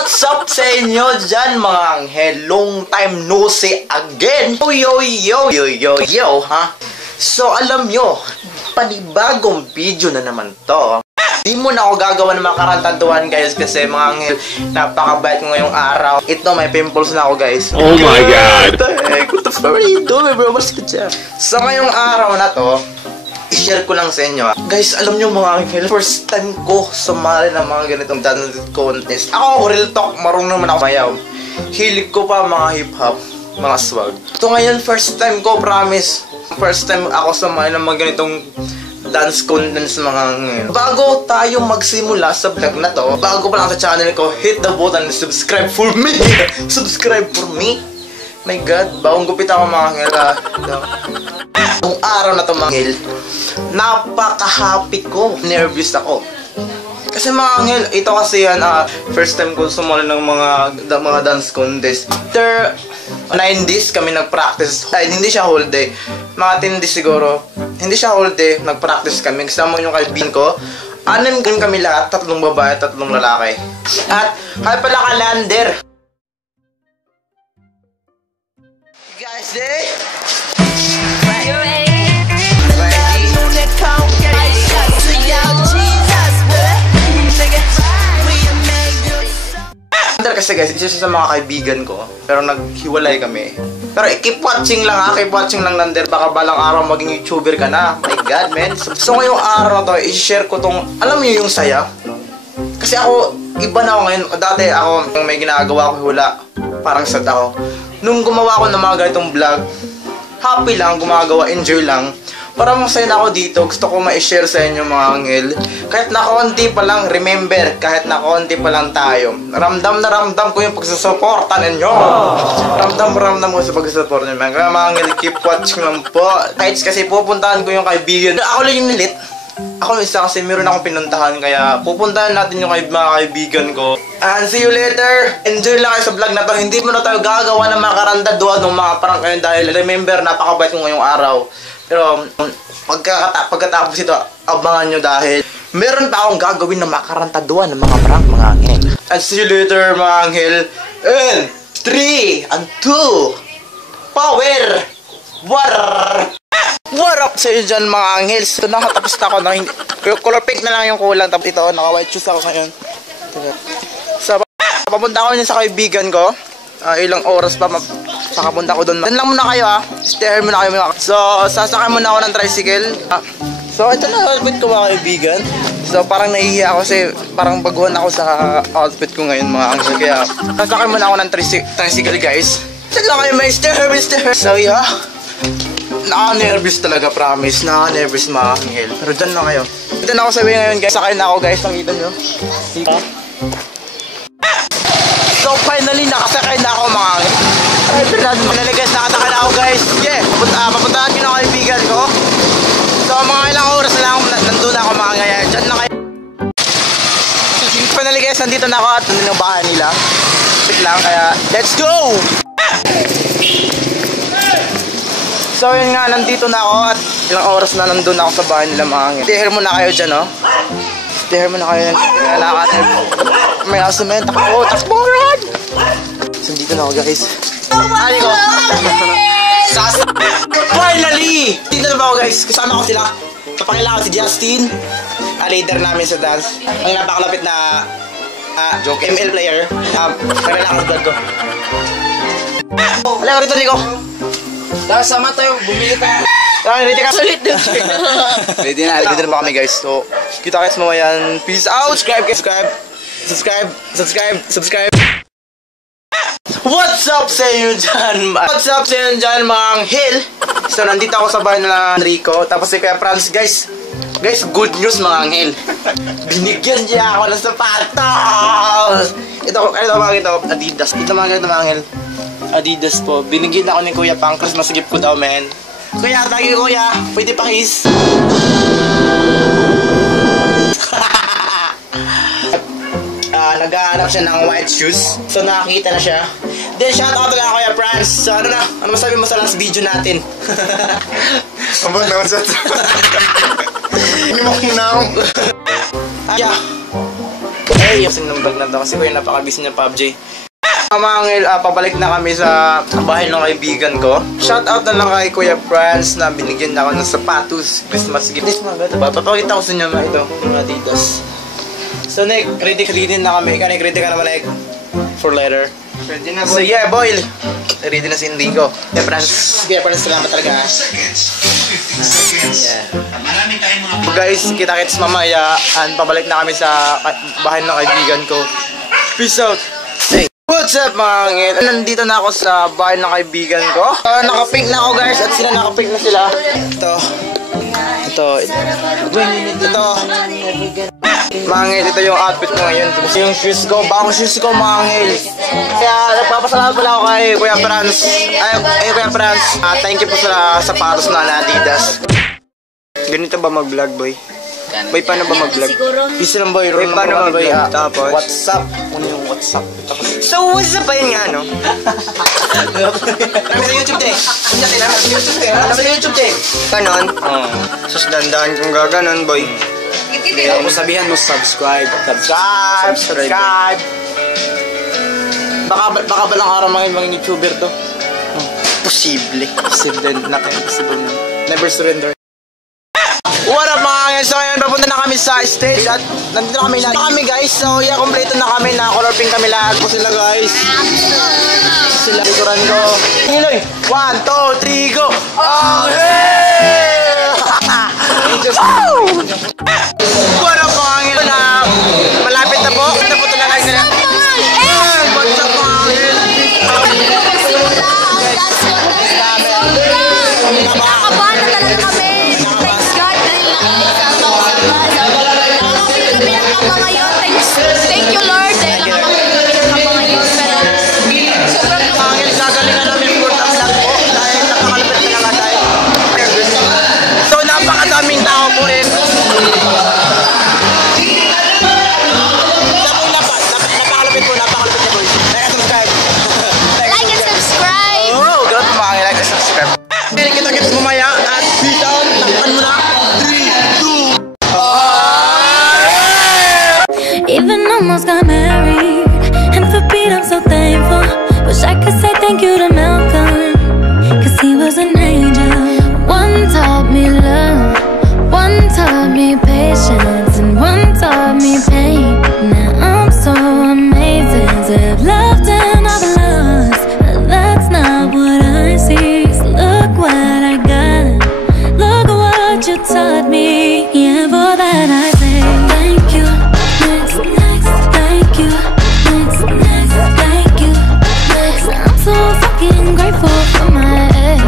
What's up sa inyo dyan mga anghel? Long time no see again. Yo ha. So alam nyo, panibagong video na naman to. Di mo na ako gagawa ng mga karantaduhan guys kasi mga anghel, napakabait ko ngayong araw. Ito may pimples na ako guys. Oh my god. What the fuck are you doing bro? Mas ka dyan. So ngayong araw na to, i-share ko lang sa inyo. Guys, alam nyo mga anghel, first time ko sumali ng mga ganitong dance contest. Ako, real talk, marunong naman ako mayaw. Hilig ko pa mga hip-hop, mga swag. So ngayon, first time ko, promise. First time ako sumali ng mga ganitong dance contest mga anghel. Bago tayo magsimula sa vlog na to, bago pa lang sa channel ko, hit the button and subscribe for me. Subscribe for me. My God, bagong gupit ako mga anghel. Nung araw na to mga anghel, napaka-happy ko. Nervous ako. Kasi mga anghel, ito kasi yan, first time ko sumali ng mga dance contest. After 9 days kami nag-practice. Ay, hindi siya whole day. Mga 10 days siguro. Hindi siya whole day. Nag-practice kami. Kasama yung kaibigan ko. 6 kami lahat. 3 babae, 3 lalaki. At, kaya pala ka-lander. Guys, kasi guys, isa sa mga kaibigan ko, pero naghiwalay kami. Pero keep watching lang keep watching lang Lander, baka balang araw maging YouTuber ka na. My God, man. So ngayong araw na to, i-share ko tong, alam niyo yung saya? Kasi ako, iba na ako ngayon. Dati ako, may ginagawa ko hula, parang sad ako. Nung gumawa ko ng mga ganitong vlog, happy lang, gumagawa, enjoy lang. Parang masaya na ako dito, gusto ko ma-share sa inyo mga anghel. Kahit na konti pa lang, remember, kahit na konti pa lang tayo. Ramdam na ramdam ko yung pagsusuporta ninyo. Ramdam ko sa pagsusuporta ninyo. Kaya mga anghel, keep watching lang po. Kahit kasi pupuntahan ko yung kaibigan. Ako lang yung nilit. Ako isa kasi meron akong pinuntahan, kaya pupuntahan natin yung mga kaibigan ko. And see you later. Enjoy lang kayo sa vlog na to. Hindi mo na tayo gagawa ng mga karantaduhan ng mga parang kayo dahil remember, napakabait ko ngayong araw. Pero pagkatapos ito, abangan nyo dahil meron pa akong gagawin na makarantaduhan ng mga prank mga anghel. And see you later mga anghel. And 3 and 2 Power War. What up sa inyo dyan mga anghel? So nakatapos na ako na hindi color pink na lang yung kulang. Tapos ito, naka white shoes ako ngayon. So papunta ako sa kaibigan ko. Ilang oras pa makapunta ko doon. Dan lang muna kayo Stay muna kayo. So sasakay muna ako ng tricycle. So ito na outfit ko mga kaibigan. So parang nahihiya ako kasi parang baguhan ako sa outfit ko ngayon mga anghel. Kaya sasakay muna ako ng tricycle guys. Check lang kayo Mr. So yeah, naka-nervous talaga, promise. Naka-nervous mga anghel. Pero dyan na kayo. Dito na ako sabi ngayon guys. Sakay na ako guys. Nakita nyo. So finally, nakasakay na ako mga anghel. Finally guys, nakasakay na ako guys. Yeah, papuntahan ko na kaibigan ko. So mga ilang oras na lang nandun ako mga anghel. Dyan na kayo. Finally guys, nandito na ako at nandun yung bahay nila. Wait lang, kaya let's go! So yun nga, nandito na ako at ilang oras na nandun ako sa bahay nila mga anghel. Stay here muna kayo dyan Stay here muna kayo. May aso men, takbo run! So dito na ako guys. Ano ko? Finally! Dito na ba ako guys? Kasama ko sila. Papakilala ko si Justin, leader namin sa dance. Ang napakalapit na joke ML player. Pakilala ko sa vlog ko. Halika rito Nico. Tara, sama tayo, bumili tayo. Ready ka sulit din. Ready na ba kami guys? So, kita guys mamayan. Peace out. Subscribe. What's up sa inyo dyan? Mga anghel? So, nandito ako sa bahay na Rico. Tapos si Kuya Franz guys. Guys, good news mga anghel. Binigyan niya ako ng sapatos. Ito mga Adidas. Ito mga anghel. Adidas po. Binigyan ako ni Kuya pang Christmas gift ko daw, men. Kuya, tagi Kuya. Pwede pa kiss. Naghahanap siya ng white shoes. So nakakita na siya. Then shoutout lang Kuya Franz. So ano masabi mo sa last video natin? Aba naman sa Hindi mo kinaw. Yeah. Ay, yung ng vlog na to kasi kuya napaka-busy ng PUBG. Mga angel, pabalik na kami sa bahay ng kaibigan ko. Shoutout na lang kay Kuya Franz na binigyan na ako ng sapatos. Christmas gift. This mga gato ba? Papakita ko sa inyo mga ito, mga Adidas. So, Nick, ready na kami. Ikaw, Nick, ready ka naman, Nick? For later. Ready na, So, boy. yeah, boy. Ready na si Indigo. Kuya Franz. Kuya Franz, salamat talaga. Yeah. So, guys, kita-kits mamaya. And pabalik na kami sa bahay ng kaibigan ko. Peace out. Hey. What's up mga angel? Nandito na ako sa bahay ng kaibigan ko. Naka-pink na ako guys at sila naka-pink na sila. Ito. Mga angel, ito yung outfit ko ngayon. Tapos yung shoes ko, bagong shoes ko mga angel. Kaya nagpapasalamat pala ako kay Kuya Franz. Kuya Franz. Thank you po sa sapatos na Adidas. Ganito ba mag-vlog, boy? Boy, paano ba mag-vlog? Isa lang, boy. Boy, paano mag-vlog? Tapos? WhatsApp. Ano yung WhatsApp? So, what's up ba yun nga, no? Nami sa YouTube, te. Nami sa YouTube, te. Ganon? Oo. Sus, dandahan kung gaganon, boy. Kaya mo sabihan mo, subscribe. Subscribe. Baka balang araw mga YouTuber to. Posible. Posible na. Never surrender. What up mga angel? So ngayon, papunta na kami sa stage at nandito na kami lahat. Kami guys, so yeah, kompleto na kami na color pink kami lahat po sila guys. Sila likuran ko. Niloy, 1, 2, 3, go! Angel! What up mga angel na malapit na po. Ito po talaga nila. What's up mga angel? Nakakabahan na talaga kami. Thank you Lord dahil nakakapagpapit ka pa ngayon pero sobrang Angel, gagalingan namin po ang vlog po dahil napakalapit na nga tayo. So napakadaming tao po rin. Napakalapit po na po. Like-subscribe. like and subscribe. Oh, grabe po mga like and subscribe. Kita-kits mamaya at peace out. Takpan mo na. 3, 2, Even almost got married, and for Pete I'm so thankful. Wish I could say thank you to Malcolm, cause he was an angel. One taught me love, one taught me patience, and one taught me pain. Now I'm so amazing to have loved and I've lost, but that's not what I see. So look what I got, look what you taught me. Yeah, for that I say thank you. Thank you. Thank you. I'm so fucking grateful for my ex.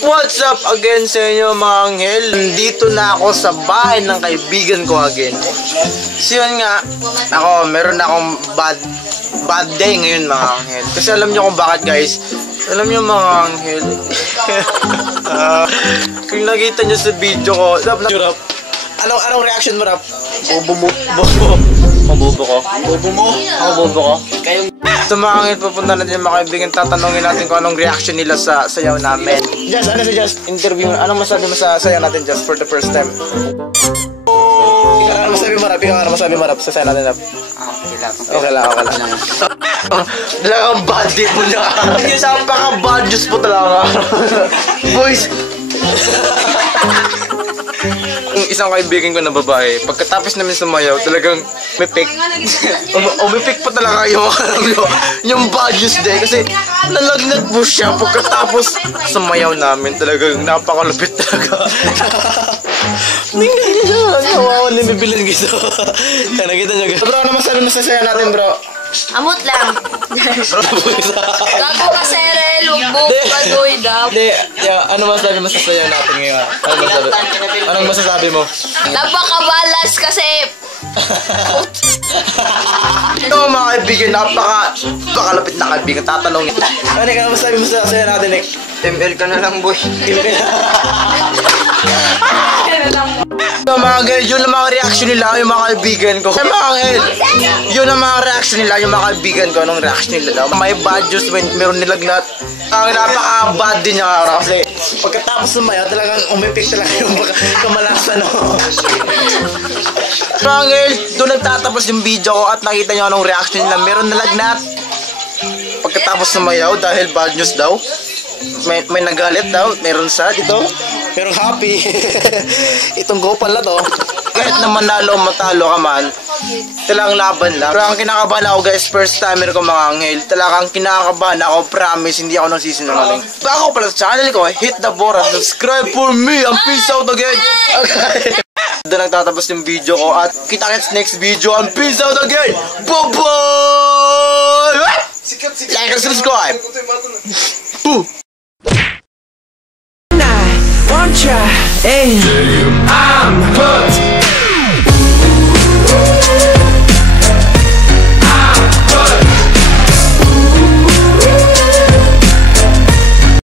What's up again sa inyo mga anghel. Nandito na ako sa bahay ng kaibigan ko again. So yun nga, meron akong bad day ngayon mga anghel. Kasi alam nyo kung bakit guys. Alam nyo mga anghel. Kung nakita nyo sa video ko, Rap, anong reaction mo, Rap? Bobo ko. So mga anghel, pupunta natin yung mga kaibigan. Tatanungin natin kung anong reaction nila sa sayaw namin. Just, interview mo. Anong masabi mo sa sayaw natin, Just, for the first time? Ikaw ano masabi mo, Rap? Sa sayaw natin, Rap? Okay lang. Talagang bad day mo na. Napaka-bad juice po talaga. Boys. Yung isang kaibigan ko na babae, pagkatapos namin sumayaw, talagang may pick. May pick pa talaga yung bad juice day. Kasi nalagnat po siya pagkatapos sumayaw namin. Talagang napakalupit talaga. Tingnan niyo siya. Kawawan na bibilan gusto. Nakita niyo guys. Bro, ano masabi mo sa sayaw natin, bro? Amot lang. Gago ka, Serel. Huwag baduy daw. Hindi, ano masasabi mo sa sayaw natin ngayon? Anong masasabi mo? Napakabalas kasi. Ito mga kaibigan, napakalapit na kaibigan. Tatanungin. Ano ka masasabi mo sa sayaw natin, Nick? ML ka na lang, boy. So mga guys, yun ang mga reaction nila, yung mga kaibigan ko. Mga guys, yun ang mga reaction nila, yung mga kaibigan ko. Anong reaction nila daw? May bad juice, meron nilagnat. Ang napaka-bad din niya araw kasi pagkatapos sumayaw, talagang umipik talaga yung kamalasan, no? Mga guys, doon nagtatapos yung video ko at nakita nyo anong reaction nila. Meron nilagnat pagkatapos sumayaw dahil bad news daw. May nagalit daw, meron sad ito. Pero happy. Itong gopal na to. Kahit na manalo o matalo ka man, talagang laban lang. Pero ang kinakabahan ako guys, first timer ko mga anghel. Talagang kinakabahan ako, promise, hindi ako nagsisinungaling. Bago pala sa channel ko, hit the button, subscribe for me, and peace out again. Okay. Doon nagtatapos yung video ko at kita-kits next video, and peace out again. Bye-bye! Like and subscribe. Boo! One try, and I'm hooked.